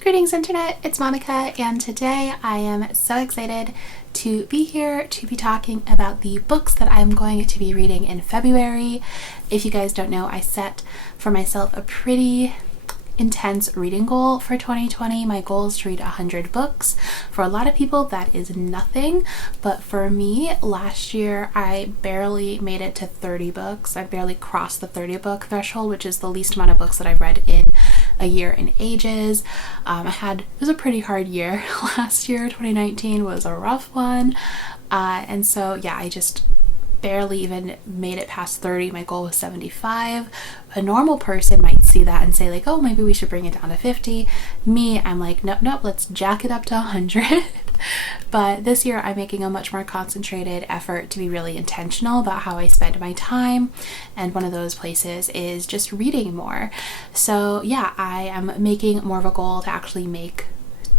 Greetings internet, it's Monica, and today I am so excited to be here to be talking about the books that I'm going to be reading in February. If you guys don't know, I set for myself a pretty intense reading goal for 2020. My goal is to read 100 books. For a lot of people that is nothing, but for me last year I barely made it to 30 books. I barely crossed the 30 book threshold, which is the least amount of books that I've read in a year in ages. It was a pretty hard year last year. 2019 was a rough one, and so yeah, I just barely even made it past 30. My goal was 75. A normal person might see that and say like, oh, maybe we should bring it down to 50. Me, I'm like, nope, let's jack it up to 100. But this year I'm making a much more concentrated effort to be really intentional about how I spend my time, and one of those places is just reading more. So yeah, I am making more of a goal to actually make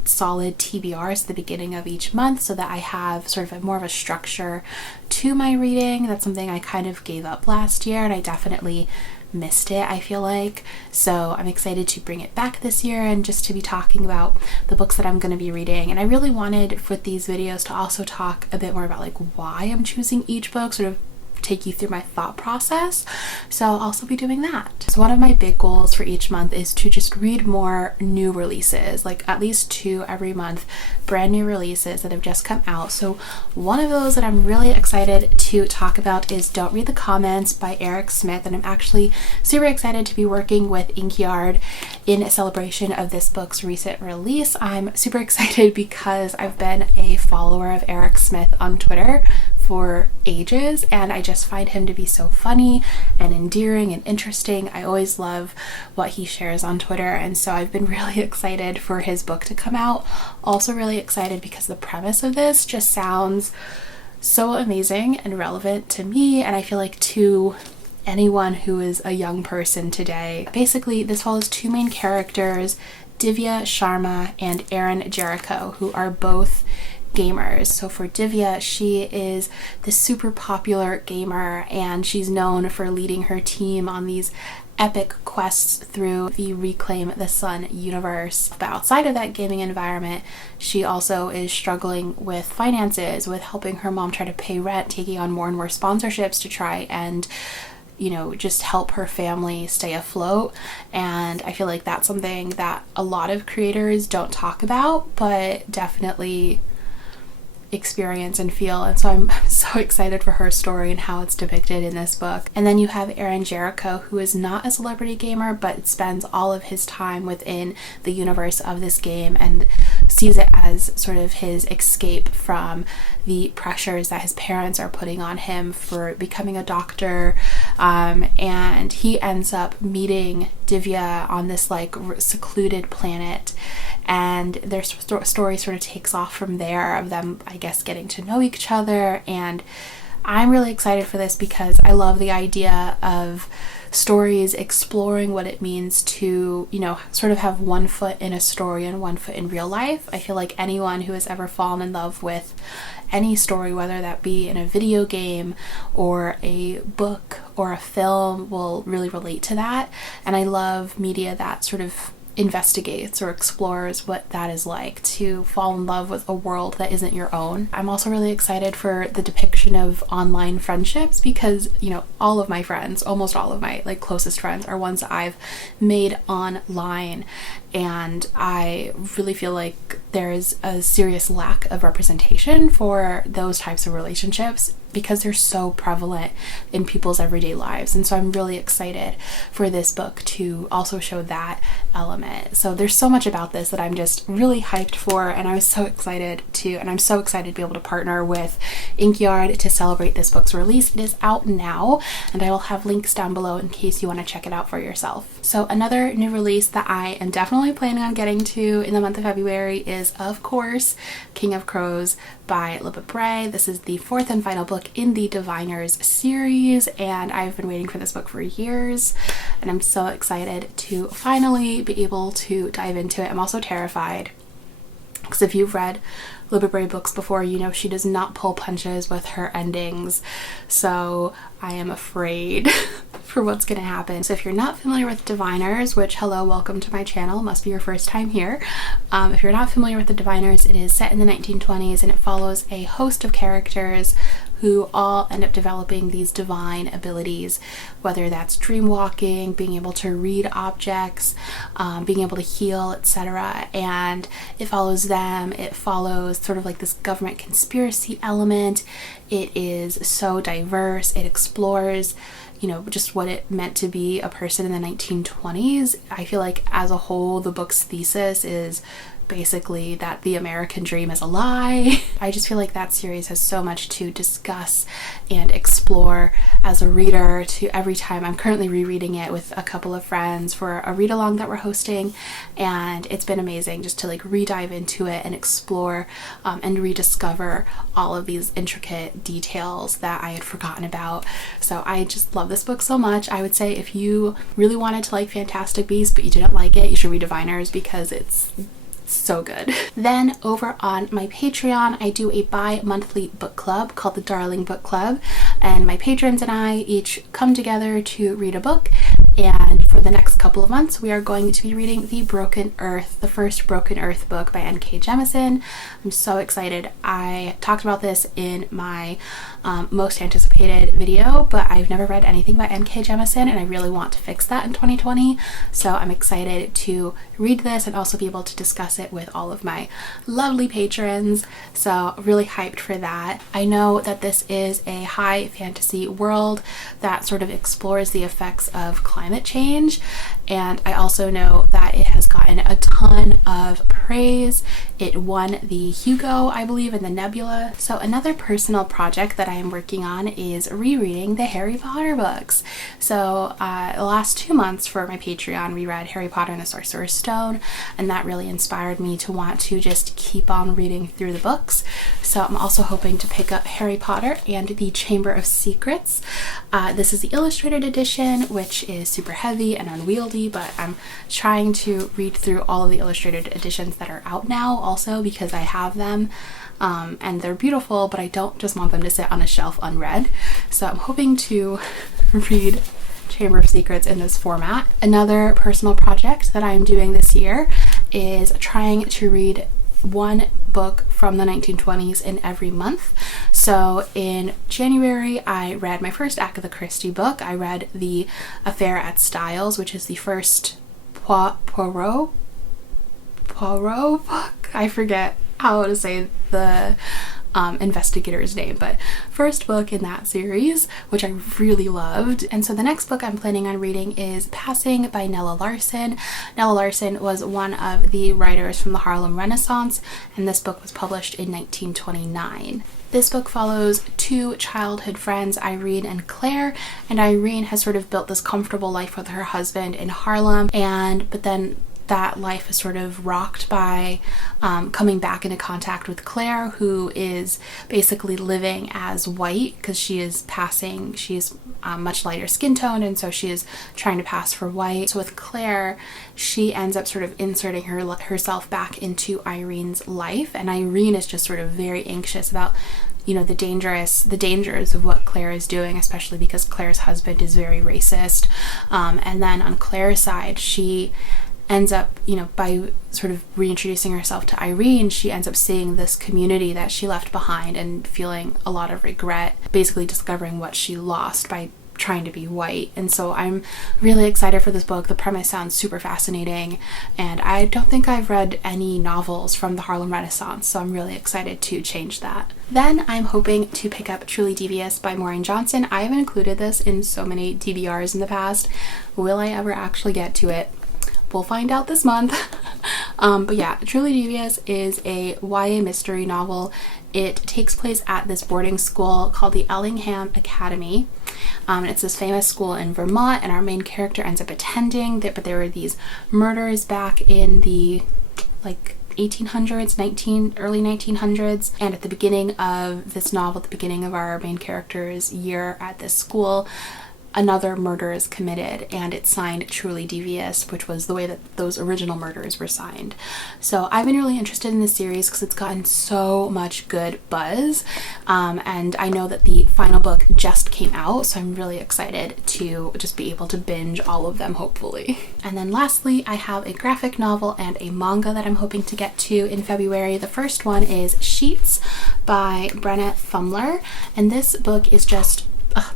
solid TBRs at the beginning of each month so that I have sort of more of a structure to my reading. That's something I kind of gave up last year, and I definitely missed it, I feel like. So I'm excited to bring it back this year and just to be talking about the books that I'm going to be reading. And I really wanted for these videos to also talk a bit more about like why I'm choosing each book, sort of take you through my thought process. So I'll also be doing that. So one of my big goals for each month is to just read more new releases, like at least 2 every month, brand new releases that have just come out. So one of those that I'm really excited to talk about is Don't Read the Comments by Eric Smith, and I'm actually super excited to be working with Inkyard in celebration of this book's recent release. I'm super excited because I've been a follower of Eric Smith on Twitter for ages, and I just find him to be so funny and endearing and interesting. I always love what he shares on Twitter, and so I've been really excited for his book to come out. Also really excited because the premise of this just sounds so amazing and relevant to me, and I feel like to anyone who is a young person today. Basically, this follows 2 main characters, Divya Sharma and Aaron Jericho, who are both gamers. So for Divya, she is this super popular gamer, and she's known for leading her team on these epic quests through the Reclaim the Sun universe. But outside of that gaming environment, she also is struggling with finances, with helping her mom try to pay rent, taking on more and more sponsorships to try and just help her family stay afloat. And I feel like that's something that a lot of creators don't talk about, but definitely experience and feel, and so I'm so excited for her story and how it's depicted in this book. And then you have Aaron Jericho, who is not a celebrity gamer but spends all of his time within the universe of this game and sees it as sort of his escape from the pressures that his parents are putting on him for becoming a doctor, and he ends up meeting Divya on this like secluded planet, and their story sort of takes off from there, of them, I guess, getting to know each other. And I'm really excited for this because I love the idea of stories exploring what it means to, sort of have one foot in a story and one foot in real life. I feel like anyone who has ever fallen in love with any story, whether that be in a video game or a book or a film, will really relate to that. And I love media that sort of investigates or explores what that is like to fall in love with a world that isn't your own. I'm also really excited for the depiction of online friendships because, all of my friends, almost all of my closest friends, are ones that I've made online, and I really feel like there's a serious lack of representation for those types of relationships because they're so prevalent in people's everyday lives. And so I'm really excited for this book to also show that element. So there's so much about this that I'm just really hyped for, and I'm so excited to be able to partner with Inkyard to celebrate this book's release. It is out now, and I will have links down below in case you want to check it out for yourself. So another new release that I am definitely planning on getting to in the month of February is, of course, King of Crows by Libba Bray. This is the 4th and final book in the Diviners series, and I've been waiting for this book for years, and I'm so excited to finally be able to dive into it. I'm also terrified because if you've read Libba Bray books before, she does not pull punches with her endings. So I am afraid for what's gonna happen. So if you're not familiar with Diviners, which hello, welcome to my channel, must be your first time here. If you're not familiar with the Diviners, it is set in the 1920s and it follows a host of characters who all end up developing these divine abilities, whether that's dream walking, being able to read objects, being able to heal, etc. And it follows them. It follows sort of like this government conspiracy element. It is so diverse. It explores, you know, just what it meant to be a person in the 1920s. I feel like as a whole, the book's thesis is basically that the American dream is a lie. I just feel like that series has so much to discuss and explore as a reader. To every time, I'm currently rereading it with a couple of friends for a read along that we're hosting, and it's been amazing just to like re-dive into it and explore and rediscover all of these intricate details that I had forgotten about. So I just love this book so much. I would say if you really wanted to like Fantastic Beasts but you didn't like it, you should read Diviners because it's so good. Then over on my Patreon, I do a bi-monthly book club called the Darling Book Club, and my patrons and I each come together to read a book. And for the next couple of months, we are going to be reading The Broken Earth, the first Broken Earth book by N.K. Jemisin. I'm so excited. I talked about this in my most anticipated video, but I've never read anything by N.K. Jemisin, and I really want to fix that in 2020. So I'm excited to read this and also be able to discuss it with all of my lovely patrons. So really hyped for that. I know that this is a high fantasy world that sort of explores the effects of climate change, and I also know that it has gotten a ton of praise. It won the Hugo, I believe, and the Nebula. So another personal project that I am working on is rereading the Harry Potter books. So the last 2 months for my Patreon, we read Harry Potter and the Sorcerer's Stone, and that really inspired me to want to just keep on reading through the books. So I'm also hoping to pick up Harry Potter and the Chamber of Secrets. This is the illustrated edition, which is super heavy and unwieldy, but I'm trying to read through all of the illustrated editions that are out now also because I have them. And they're beautiful, but I don't just want them to sit on a shelf unread. So I'm hoping to read Chamber of Secrets in this format. Another personal project that I'm doing this year is trying to read one book from the 1920s in every month. So in January, I read my first Agatha Christie book. I read The Affair at Styles, which is the first Poirot book. I forget how to say the investigator's name, but first book in that series, which I really loved. And so the next book I'm planning on reading is Passing by Nella Larsen. Nella Larsen was one of the writers from the Harlem Renaissance, and this book was published in 1929. This book follows two childhood friends, Irene and Claire, and Irene has sort of built this comfortable life with her husband in Harlem, but then that life is sort of rocked by coming back into contact with Claire, who is basically living as white because she is much lighter skin tone, and so she is trying to pass for white. So with Claire, she ends up sort of inserting herself back into Irene's life, and Irene is just sort of very anxious about, you know, the dangers of what Claire is doing, especially because Claire's husband is very racist. And then on Claire's side, she ends up, you know, by sort of reintroducing herself to Irene, she ends up seeing this community that she left behind and feeling a lot of regret, basically discovering what she lost by trying to be white. And so I'm really excited for this book. The premise sounds super fascinating, and I don't think I've read any novels from the Harlem Renaissance, so I'm really excited to change that. Then I'm hoping to pick up Truly Devious by Maureen Johnson. I haven't included this in so many TBRs in the past. Will I ever actually get to it? We'll find out this month. But yeah, Truly Devious is a YA mystery novel. It takes place at this boarding school called the Ellingham Academy. It's this famous school in Vermont, and our main character ends up attending, but there were these murders back in the 1800s, early 1900s, and at the beginning of this novel, at the beginning of our main character's year at this school, another murder is committed and it's signed truly devious, which was the way that those original murders were signed. So I've been really interested in this series because it's gotten so much good buzz, and I know that the final book just came out, so I'm really excited to just be able to binge all of them, hopefully. And then lastly, I have a graphic novel and a manga that I'm hoping to get to in February. The first one is Sheets by Brenna Thumler, and this book is just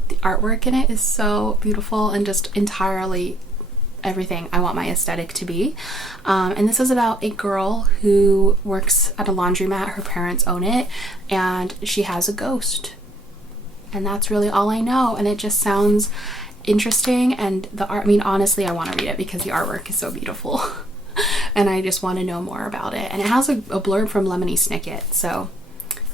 the artwork in it is so beautiful and just entirely everything I want my aesthetic to be. And this is about a girl who works at a laundromat. Her parents own it, and she has a ghost. And that's really all I know. And it just sounds interesting. And the art, I mean, honestly, I want to read it because the artwork is so beautiful. And I just want to know more about it. And it has a blurb from Lemony Snicket, so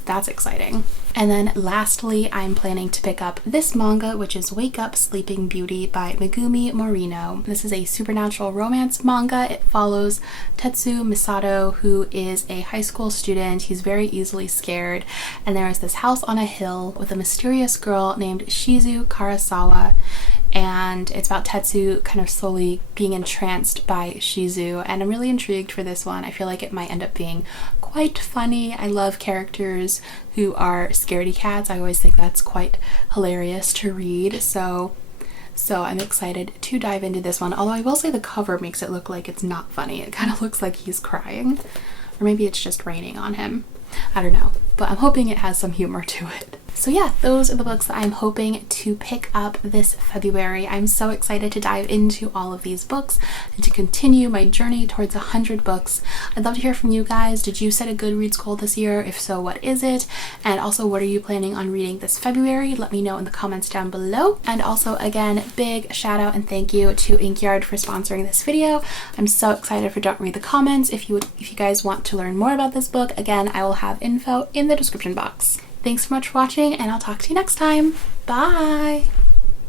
that's exciting. And then lastly, I'm planning to pick up this manga, which is Wake Up Sleeping Beauty by Megumi Morino. This is a supernatural romance manga. It follows Tetsu Misato, who is a high school student. He's very easily scared, and there is this house on a hill with a mysterious girl named Shizu Karasawa, and it's about Tetsu kind of slowly being entranced by Shizu, and I'm really intrigued for this one. I feel like it might end up being quite funny. I love characters who are scaredy cats. I always think that's quite hilarious to read, so I'm excited to dive into this one, although I will say the cover makes it look like it's not funny. It kind of looks like he's crying, or maybe it's just raining on him. I don't know, but I'm hoping it has some humor to it. So yeah, those are the books that I'm hoping to pick up this February. I'm so excited to dive into all of these books and to continue my journey towards 100 books. I'd love to hear from you guys. Did you set a Goodreads goal this year? If so, what is it? And also, what are you planning on reading this February? Let me know in the comments down below. And also, again, big shout out and thank you to Inkyard for sponsoring this video. I'm so excited for Don't Read the Comments. If you guys want to learn more about this book, again, I will have info in the description box. Thanks so much for watching, and I'll talk to you next time. Bye!